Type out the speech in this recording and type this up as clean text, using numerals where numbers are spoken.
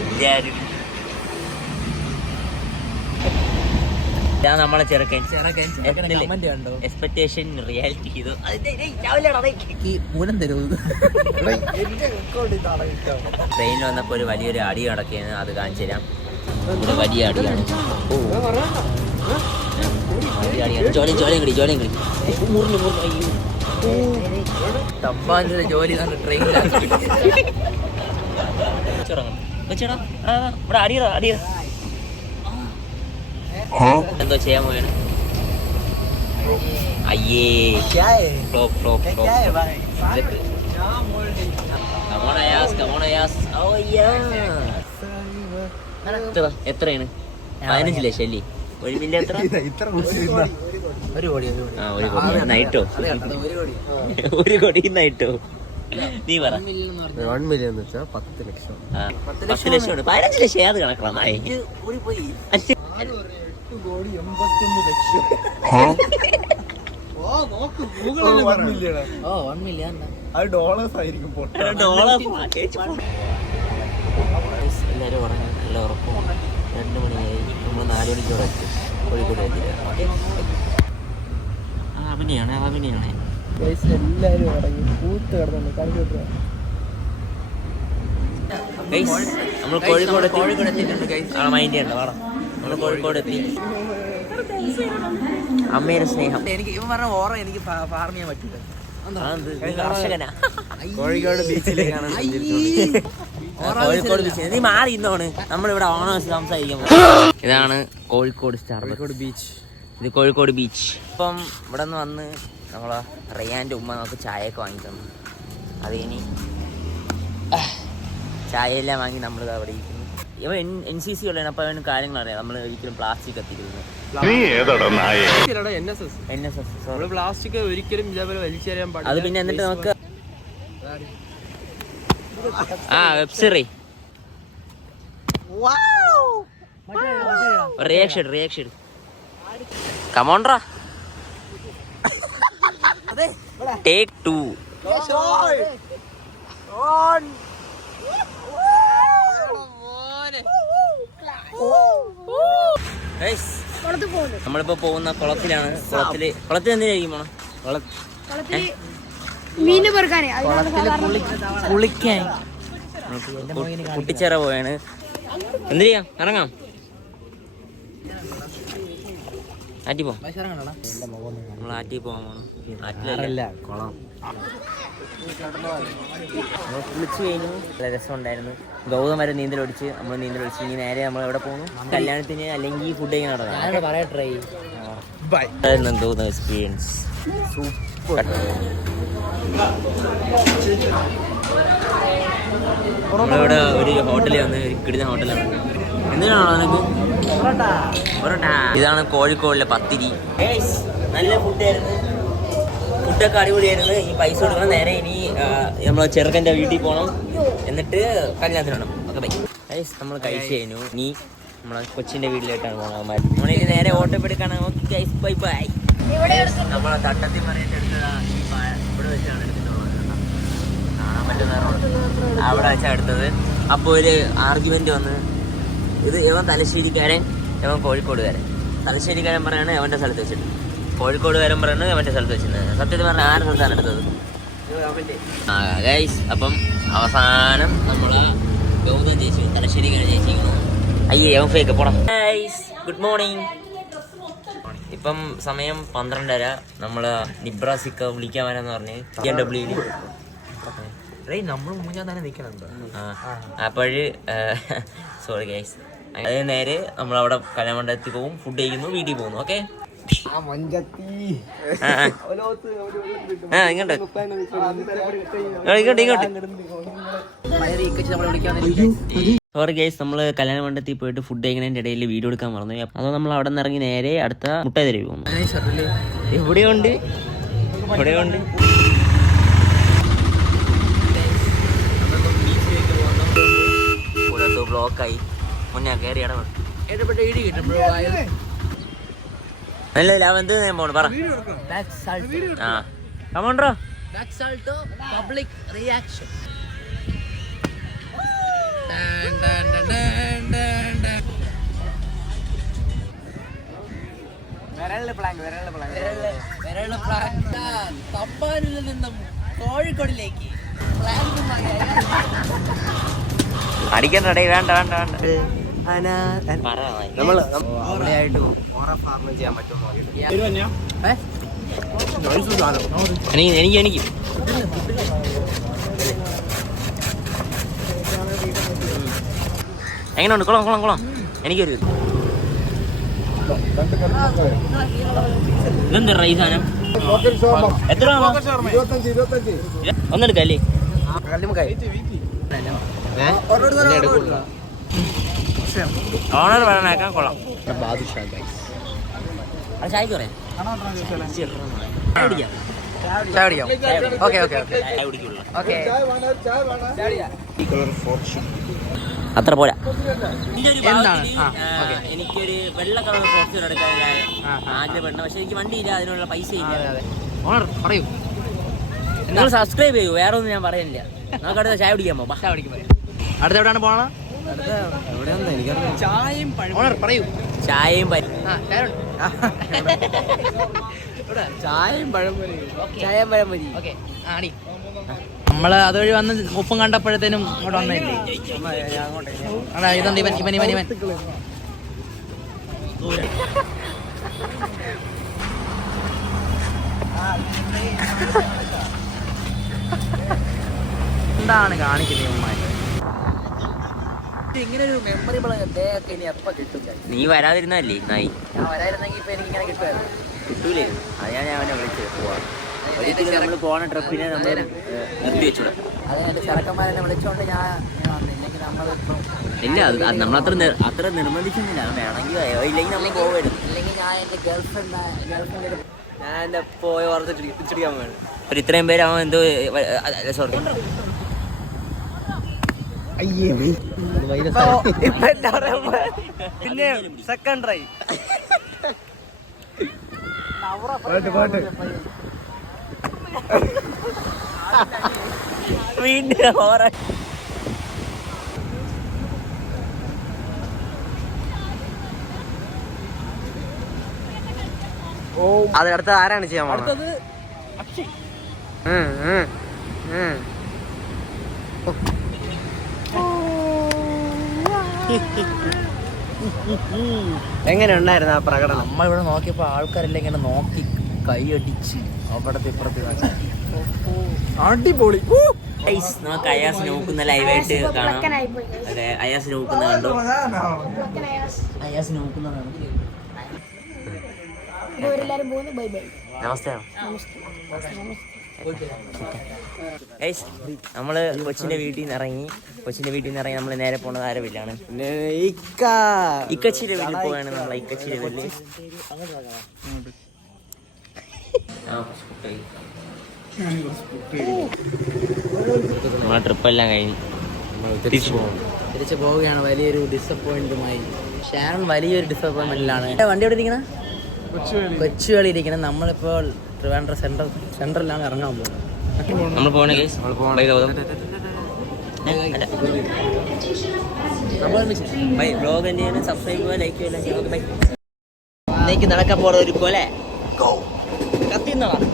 എല്ലാരും നമ്മളെ ചെറുക്കൻ എക്സ്പെക്ടേഷൻ റിയാലിറ്റി ചെയ്തു. ട്രെയിനിൽ വന്നപ്പോ ഒരു വലിയൊരു അടി നടക്കുകയാണ്, അത് കാണിച്ചു തരാം. ഒരു വലിയ അടിയാണ്. ജോലി തമ്പാന്റെ ജോലി ട്രെയിനിലാക്കി എന്തോ ചെയ്യാൻ പോയാണ്. അയ്യേ എത്രയാണ്? 15 ലക്ഷം അല്ലേ? 1 മില്യൺ എത്ര? 1 കോടി നൈറ്റോ? 1 കോടി നൈറ്റോ? നീ പറ. 1 മില്യൺ 10 ലക്ഷം. 10 ലക്ഷം 15 ലക്ഷം ഏത് കണക്കാണ്? എല്ലാരും ഉറങ്ങാൻ നല്ല ഉറപ്പും. 2 മണിയായി. നമ്മൾ 4 മണിക്കൂടെ എത്തി കോഴിക്കോട് എത്തില്ല. അഭിനയാണ് എല്ലാരും ഉറങ്ങി കൂത്ത് കിടന്നു കളിച്ചോട്ട്. നമ്മൾ കോഴിക്കോട് എത്തിയിട്ടുണ്ട്. മൈൻഡ് ചെയ്യണ്ട, വേണം. നമ്മൾ കോഴിക്കോട് എത്തി. അമ്മയുടെ സ്നേഹം എനിക്ക് ഇവൻ പറഞ്ഞ ഓറ എനിക്ക് ഫാർം ചെയ്യാൻ പറ്റില്ല. കർഷകനാ. കോഴിക്കോട് ബീച്ചിലേക്കാണ്. കോഴിക്കോട് ബീച്ച് നീ മാറി ഇന്നോണ്. നമ്മളിവിടെ ഓണേഴ്സ് സംസാരിക്കുമ്പോൾ ഇതാണ് കോഴിക്കോട് ബീച്ച്. ഇത് കോഴിക്കോട് ബീച്ച്. ഇപ്പം ഇവിടെ നിന്ന് വന്ന് നമ്മളെ റയാൻ്റെ ഉമ്മ നമുക്ക് ചായയൊക്കെ വാങ്ങി തന്നു. അത് ഇനി ചായയെല്ലാം വാങ്ങി നമ്മൾ അവിടെ ഇരിക്കുന്നു. ഇവ NCC ഉള്ളതാണ്. അപ്പോൾ അവന് കാര്യങ്ങൾ അറിയാം. നമ്മൾ ഒരിക്കലും പ്ലാസ്റ്റിക് കത്തിക്കുന്നത്. പ്ലാസ്റ്റിക് ഒരിക്കലും ഇതേപോലെ വലിച്ചെറിയാൻ പാടില്ല. അത് പിന്നെ എന്നിട്ട് നമുക്ക് വെബ്സീറി റിയാക്ഷൻ കമോൺട്രാ. ടേക്ക് 2. നമ്മളിപ്പോ പോകുന്ന കുളത്തിലാണ്. കുളത്തിൽ എന്തിനായിരിക്കും പോണം? കുളിക്കാൻ കുട്ടിച്ചേറ പോയാണ്. എന്ത് ചെയ്യാം? ഇറങ്ങാം. ആറ്റി പോവാം. നമ്മൾ ആറ്റി പോകാൻ പോണം. നമ്മൾ കുളിച്ച് കഴിഞ്ഞു. നല്ല രസമുണ്ടായിരുന്നു. ഗൗതം വരെ നീന്തലൊടിച്ച് നമ്മൾ നീന്തലൊടിച്ച് ഇനി നേരെ നമ്മൾ എവിടെ പോകുന്നു? കല്യാണത്തിന് അല്ലെങ്കിൽ ഫുഡ് കഴിക്കാൻ നടക്കാം. Experience super. നമ്മളിവിടെ ഒരു ഹോട്ടലിൽ വന്ന് കിടുന്ന ഹോട്ടലാണ്. എന്തിനാണോ നിനക്ക്? പൊറോട്ട. ഇതാണ് കോഴിക്കോടിലെ പത്തിരി. നല്ല ഫുഡായിരുന്നു. ഫുഡൊക്കെ അടിപൊളിയായിരുന്നു. ഈ പൈസ കൊടുക്കണം. നേരെ ഇനി നമ്മൾ ചെറുക്കൻ്റെ വീട്ടിൽ പോകണം. എന്നിട്ട് കല്യാണത്തിന് വേണം. Okay bye. നമ്മൾ കഴിച്ചു കഴിഞ്ഞു. ഇനി നമ്മളെ കൊച്ചിൻ്റെ വീട്ടിലോട്ടാണ് പോകണം. നമ്മളിനി നേരെ ഓട്ടോ എടുക്കാണ്. Okay guys, bye bye. നമ്മളെ തട്ടത്തിൽ പറയേണ്ട എടുത്തതാണ്. ഇവിടെ വെച്ചാണ് എടുത്തിട്ടുള്ളത്. കാണാൻ പറ്റുന്ന അവിടെ വെച്ചാണ് എടുത്തത്. അപ്പോൾ ഒരു ആർഗ്യുമെന്റ് വന്ന് ഇത് ഇവൻ തലശ്ശേരിക്കാരൻ, ഇവൻ കോഴിക്കോടുകാരൻ. തലശ്ശേരിക്കാരൻ പറയാണ് അവൻ്റെ സ്ഥലത്ത് വെച്ചിട്ട്, കോഴിക്കോടുകാരൻ പറയുന്നത് അവൻ്റെ സ്ഥലത്ത് വെച്ചിട്ടുണ്ട്. സത്യത്തിൽ പറഞ്ഞാൽ ആരുടെ സ്ഥലത്താണ് എടുത്തത്? ഗൈസ്, അപ്പം അവസാനം നമ്മളെ ഗൗതം ചേച്ചി തലശ്ശേരിക്കാരൻ ചേച്ചിക്കുന്നു. അയ്യേ അവൻ ഫേക്ക് പോടാ. Guys good morning. ഇപ്പം സമയം 12:30. നമ്മൾ നിബ്രാസിക്ക വിളിക്കാൻ വരാന്ന് പറഞ്ഞ് BMW നമ്മൾ മുന്നേ തന്നെ നിൽക്കണുണ്ട്. അപ്പോഴ് സോറി ഗൈസ്, അത് നേരെ നമ്മളവിടെ കല്യാണമണ്ഡലത്തിൽ പോകും, ഫുഡ് കഴിക്കുന്നു, വീട്ടിൽ പോകുന്നു. ഓക്കെ സോറി ഗൈസ്, നമ്മൾ കല്യാണ മണ്ഡലത്തിൽ പോയിട്ട് ഫുഡ് കഴിക്കുന്നതിൻ്റെ ഇടയിൽ വീഡിയോ എടുക്കാൻ മറന്നു. അതോ നമ്മൾ അവിടെ നിന്ന് ഇറങ്ങി നേരെ അടുത്ത മുട്ടായി പോകുന്നു. എവിടെയുണ്ട് ബ്ലോക്കായി. മുന്നേ കയറി അല്ല അവൻ എന്ത് പോണു പറ. കമോൺട്രോ തമ്പാനിൽ നിന്നും കോഴിക്കോടിലേക്ക് അടിക്കണ്ടേ? വേണ്ട വേണ്ട വേണ്ട. നമ്മള് അവിടെയായിട്ട് ഓറ ഫാർമ ചെയ്യാൻ പറ്റുമോ? എനിക്ക് എങ്ങനെയുണ്ട്? കുളം കുളം കുളം. എനിക്കൊരു ഇതെന്താ ഈ സാധനം? എത്ര ഒന്നെടുക്കല്ലേ? ഓണർ പറയാനാക്കാൻ കൊള്ളാം. അത് ചായക്ക് പറയാം. അത്ര പോരാ. എനിക്കൊരു വെള്ള കളർ ഫോർച്യൂണർ എടുക്കാൻ ആഗ്രഹമുണ്ട്. പക്ഷെ എനിക്ക് വണ്ടിയില്ല, അതിനുള്ള പൈസ ഇല്ല. പറയൂ, നിങ്ങൾ സബ്സ്ക്രൈബ് ചെയ്യൂ. വേറെ ഒന്നും ഞാൻ പറയുന്നില്ല. നമുക്ക് അടുത്ത ചായ കുടിക്കാൻ പോകാം. അടുത്ത എവിടെയാണ് പോണ? പറയൂ. ചായയും നമ്മള് അതുവഴി വന്ന് ഉപ്പും കണ്ടപ്പോഴത്തേനും ഇങ്ങോട്ട് വന്നില്ലേ? ഇതുണ്ട് ഇവൻ. എന്താണ് കാണിക്കുന്നത് ഉമ്മാര്? ഇങ്ങനെ ഒരു മെമ്മറബിൾ ഡേ ഒക്കെ ഇനി എപ്പോ കിട്ടും? നീ വരാതിരുന്നല്ലേ നായി? ഞാൻ വരായിരുന്നെങ്കിൽ ഇപ്പൊ എനിക്ക് ഇങ്ങനെ കിട്ടുമായിരുന്നു. കിട്ടൂലായിരുന്നു. അതാണ് ഞാൻ അവനെ വിളിച്ചത്. പോവാം. നമ്മൾ പോണ ട്രിപ്പിനെ നമ്മൾ നിർത്തി വെച്ചൂടാ. അത് എന്റെ ചെറുക്കന്മാരെന്നെ വിളിച്ചോണ്ട് ഞാൻ വന്നില്ലെങ്കിൽ നമ്മളിപ്പം ഇല്ല, അത് നമ്മളത്ര അത്ര നിർബന്ധിച്ചൊന്നുമില്ല. വേണമെങ്കിൽ ഇല്ലെങ്കിൽ നമ്മൾ പോവുമായിരുന്നു. ഇല്ലെങ്കിൽ ഞാൻ എന്റെ ഗേൾഫ്രണ്ട് ഞാൻ എന്റെ പോയ വാർത്ത പിടിച്ചടിക്കാൻ വേണം. ഒരു ഇത്രയും പേര് അവൻ എന്തോ സോറി പിന്നെ സെക്കൻഡ് ട്രൈ അതിനടുത്ത് ആരാണ് ചെയ്യാൻ പോകുന്നത്? എങ്ങനെ ഉണ്ടായിരുന്നു ആ പ്രകടനം? നമ്മളിവിടെ നോക്കിയപ്പോ ആൾക്കാരെല്ലാം ഇങ്ങനെ നോക്കി കൈയടിച്ച് അവിടത്തെ ഇപ്പുറത്ത് അടിപൊളി. നമുക്ക് അയാസ് നോക്കുന്ന ലൈവായിട്ട് കാണാം. അതെ, അയാസ് നോക്കുന്ന കണ്ടു. അയാസ് നോക്കുന്നതാണ്. നമസ്തേ. നമ്മള് കൊച്ചിന്റെ വീട്ടിൽ നിന്ന് ഇറങ്ങി നമ്മൾ നേരെ പോണത് ആരെ വീട്ടിലാണ്? ഇക്കച്ചിയുടെ വീട്ടിൽ പോവാണ്. നമ്മളെ ഇക്കച്ചിയുടെ വീട്ടില് നമ്മളെ ട്രിപ്പെല്ലാം കഴിഞ്ഞ് തിരിച്ചു പോവുകയാണ്. വലിയൊരു ഡിസപ്പോയിന്റുമായി ഷാരൺ വലിയൊരു ഡിസപ്പോയിന്റ്മെന്റിലാണ്. വണ്ടി എവിടെ ഇരിക്കണ? കൊച്ചുവേളി ഇരിക്കണം. നമ്മളിപ്പോൾ ട്രിവാൻഡ്രം സെൻട്രലിലാണ് ഇറങ്ങാൻ പോകുന്നത്. നമ്മൾ പോകണേ ബ്ലോഗ് സബ്സ്ക്രൈബ് ലൈക്ക് ഇന്നേക്ക് നടക്കാൻ പോണ ഒരു പോലെ കത്തിന്നതാണ്.